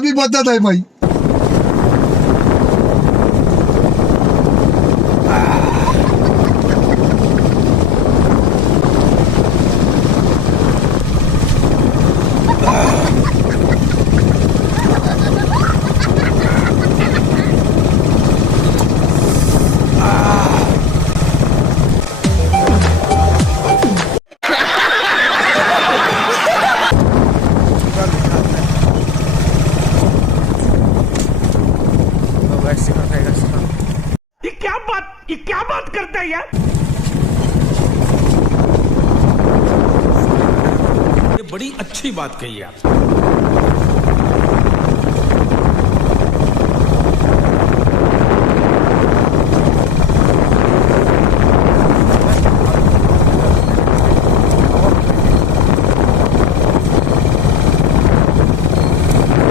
अभी बदत आहे भाई. ये क्या बात करता है यार. ये बड़ी अच्छी बात कही आप.